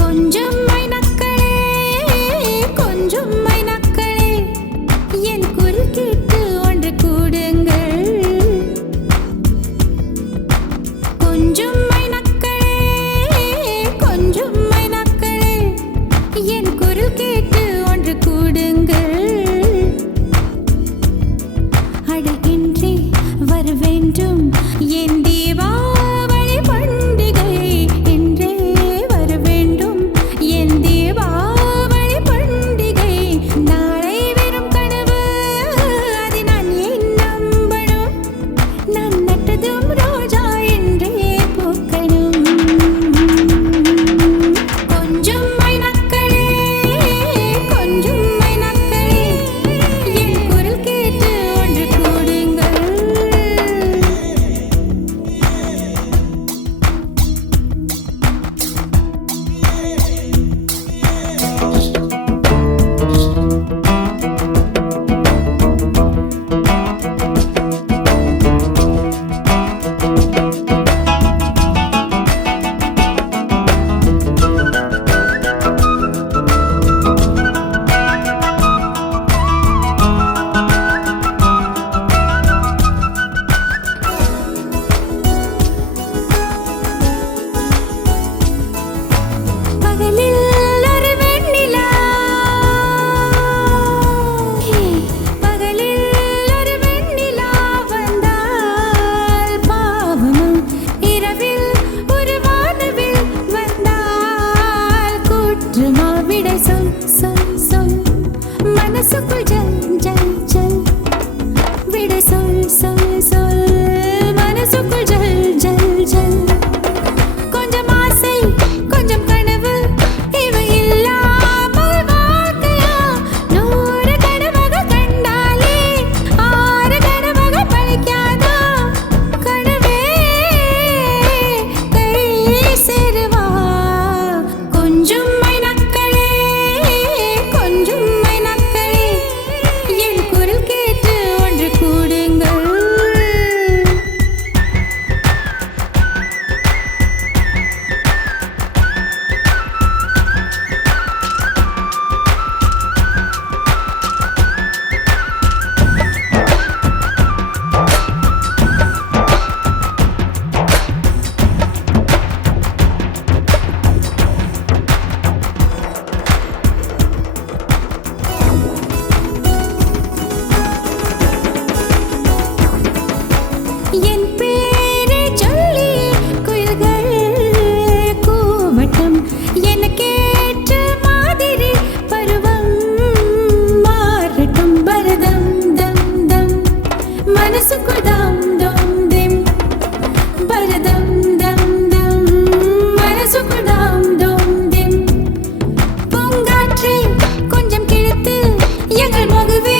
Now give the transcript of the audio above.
கொஞ்சம் மைனக்களே கொஞ்சம் மைனக்களே என் குரல் கேட்டு ஒன்று கூடுங்கள். கொஞ்சம் மைனக்களே கொஞ்சம் மைனக்களே என் குரல் கேட்டு ஒன்று கூடுங்கள். அழகின்றி வர வேண்டும் என் தீபாவளி பண்டிகை என்றே வர வேண்டும் என் தீபாவளி பண்டிகை. நாளை வெறும் கனவு அதை நான் ஏன் நம்பணும்? நான் நட்டதும் ரோஜா என்றே பூக்கணும். கொஞ்சம் மைனக்களே கொஞ்சம் மைனக்களே என் குரல் கேட்டு ஒன்று கூடுங்கள். பகலில் ஒரு வெண்ணிலா பகலில் ஒரு வெண்ணிலா வந்தால் பாவமா? இரவில் ஒரு வானவில் வந்தால் குற்றமா? விடை சொல் சொல் சொல் மனசுக்குள் ஜல் ஜல் ஜல். விடை சொல் சொல் சொல் மனசுக்குள் ஜல் ஜல் ஜல். கொஞ்சம் ஆசை கொஞ்சம் கனவு இவை இல்லாமல் வாழ்க்கையா? 100 கனவாக கண்டாலே 6 கனவாக பழிக்காதா? கனவே கை சேருவா? கொஞ்சம் மைனக்களே கொஞ்சம் மைனக்களே என் குரல் கேட்டு ஒன்று கூடுங்கள். என் பேரை சொல்லி குயில்கள் கூவட்டும். எனக்கேற்ற மாதிரி பருவம் மாறட்டும். பரதம் தம் தம் மனசுக்குள் தாம் தம் திம். பரதம் தம் தம் மனசுக்குள் தாம் தம் திம். பூங்காற்றே கொஞ்சம் கிழித்து எங்கள் முகவே